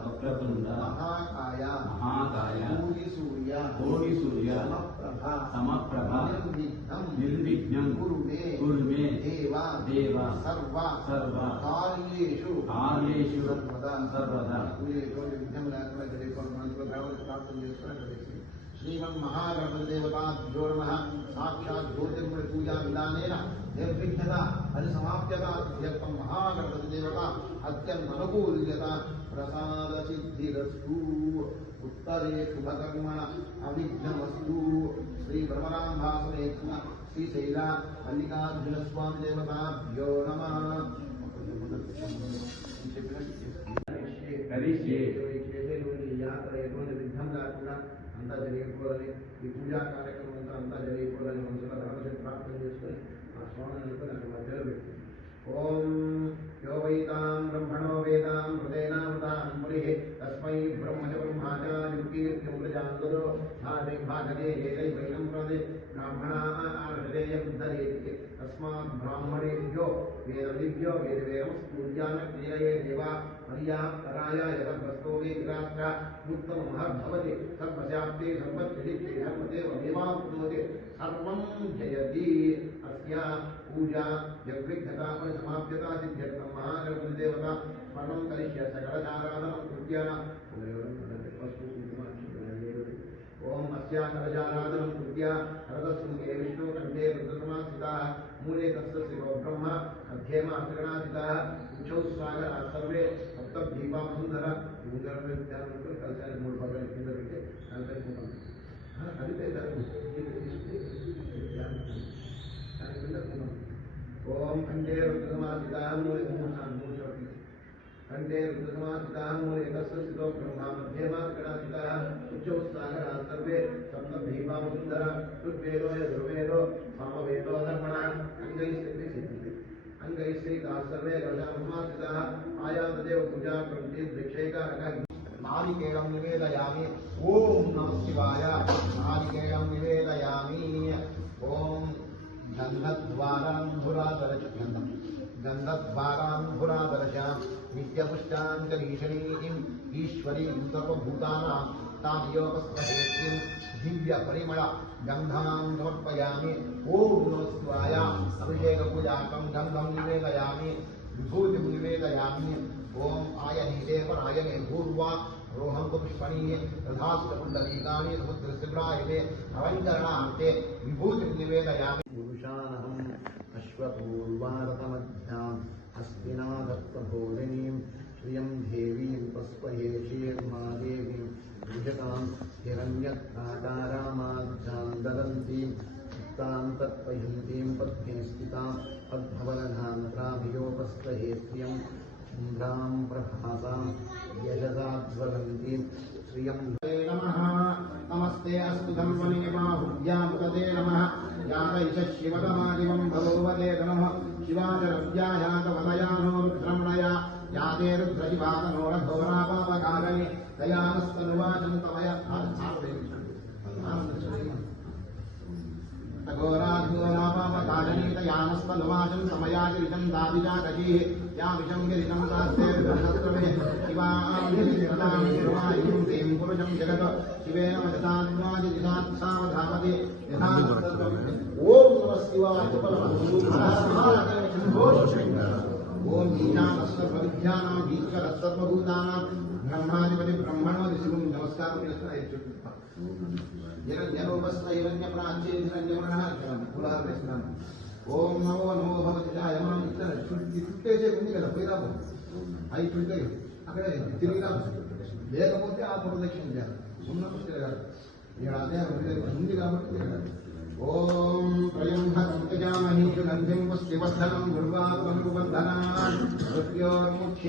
వక్రతుండ మహాకాయ మహాకాయ కోటి సూర్య సమప్రభ నిర్విఘ్నం నిర్విఘ్నం కురు మే దేవ సర్వ కార్యేషు సర్వదా విఘ్నం లేకుండా జరిగిపోవడం మనసులో భగవత్ ప్రార్థన చేసుకుని श्रीमन्महागणपति देवताभ्यो नमः साक्षात् ज्योतिर्मय पूजा विधानेन निर्विघ्नता परिसमाप्यता सिद्ध्यर्थं महागणपति देवता अत्यंत अनुकूल्यता प्रसाद सिद्धिरस्तु उत्तरे शुभकर्मण अविघ्नमस्तु श्री ब्रह्मराम्भासनेत्न श्री शैला मल्लिकार्जुन स्वामी देवताभ्यो नमः అంతా జరిగిపోవాలని ఈ పూజా కార్యక్రమం అంతా జరిగిపోవాలని మనసులో భగవతి ప్రార్థన చేసుకొని ఆ స్వామిని అక్కడ మధ్యలో పెట్టి ఓం యో వైతాం బ్రహ్మణో వేదాం హృదయనామృతాం పురి తస్మై బ్రహ్మచ బ్రహ్మాచార్యుకీర్తిం ప్రజాంగదో భాగే భాగదే ఏకై వైనం ప్రదే బ్రాహ్మణా హృదయం ధరేతి తస్మాత్ బ్రాహ్మణేభ్యో వేదవిభ్యో వేదవేదం పూజ్యాన క్రియయే దేవా पर्याप्तराय यदस्तो वेदिकात्र उत्तम महद्भवति सर्वस्याप्ते सर्वत्रिदिक्ते सर्वदेव देवाप्नोति सर्वं जयति अस्या पूजा यद्विघ्नता परिसमाप्यता सिद्ध्यर्थं महागणपति देवता स्मरणं करिष्य सकलचाराधनं कृत्य ओम अस्या कलचाराधनं कृत्य हरदस्मुखे विष्णुकण्ठे रुद्रसमास्थिताः मूले तस्य शिवो ब्रह्म मध्ये मातृगणास्थिताः उच्चौ स्वागताः सर्वे दीपा सुंदर कल मूड पकड़ ओम कंठे रुद्रसमासिता कंठे रुद्रसमासिता मूले स्थितो ब्रह्मा मध्यमा गणासिता उच्चौ सागरा सर्वे सप्त दीपा सुंदर ऋग्वेदो यजुर्वेदो सामवेदो धर्मणा अंगैश्रीता सर्वे गजासमासिताः आयातदेव पूजा प्रवृत्ति वृक्षैकारकः नारिकेलं निवेदयामि ओम नमः शिवाय नारिकेलं निवेदयामि ओम गन्धद्वारान्धुरादरशां नित्यपुष्टाञ्जलीशनीं ईश्वरीं सर्वभूतानां तामयोपस्रहेत्रीं दिव्यपरिमळ गन्धां समर्पयामि ओम नमः शिवाय अभिषेकपूजाकं गन्धं निवेदयामि विभूतिं निवेदयामि ओम आयनीते परायणे पूर्वा रोहं पुष्पणी तथास्तकुण्डलीकानि समुद्रशिब्रायणे अलङ्करणार्थे विभूतिं निवेदयामि पुरुषानहम् अश्वपूर्वारतमध्यां हस्तिनाथप्रबोधिनीं श्रियं देवीं पस्पयेशीर्मादेवीं वृषतां हिरण्यकाकारामाध्यां ददन्तीं तां तत्पयन्तीं पद्मे स्थितां पद्मवदनान्त्राभियोपस्कहेत्र्यं चन्द्रां प्रभासां यशसाज्वलन्तीं श्रियं नमः नमस्ते अस्तु धन्वने बाहुभ्यामुदते नमः यातैष शिवतमादिवं भगवते नमः शिवाचरव्यायातवदयानो रुद्रमणया याते रुद्रजिवातनो रघोरापापकारिणि दयानस्तनुवाचं तमय घोराघोरापापकारिणीतयानस्तनुवाचं समयाजिरितं दादिजागजीः या विषं गिरितं सास्ते ब्रह्मस्त्रमे शिवां दें पुरुषं जगत् शिवेन वचतात्मादिसावधामति यथा ओम नमः शिवाय ओम ईशानस्वर्वविद्यानां ईश्वरस्सर्वभूतानां ब्रह्माधिपति ब्रह्मणोदिशिवं नमस्कारं ओम नमो नमो भगवते जायमानं చుట్టేసే ఉంది కదా పోయిరా అవి చుట్టే అక్కడ తిరిగిరా లేకపోతే ఆ ప్రదక్షిణ చేయాలి ఉన్నప్పుడు తిరగాలి ఇక్కడ అదే ఉంది కాబట్టి తిరగాలి ఓం త్రయంబకం యజామహే సుగంధిం పుష్టివర్ధనం దుర్వారుకం వర్ధనాన్ మృత్యోర్ముక్షి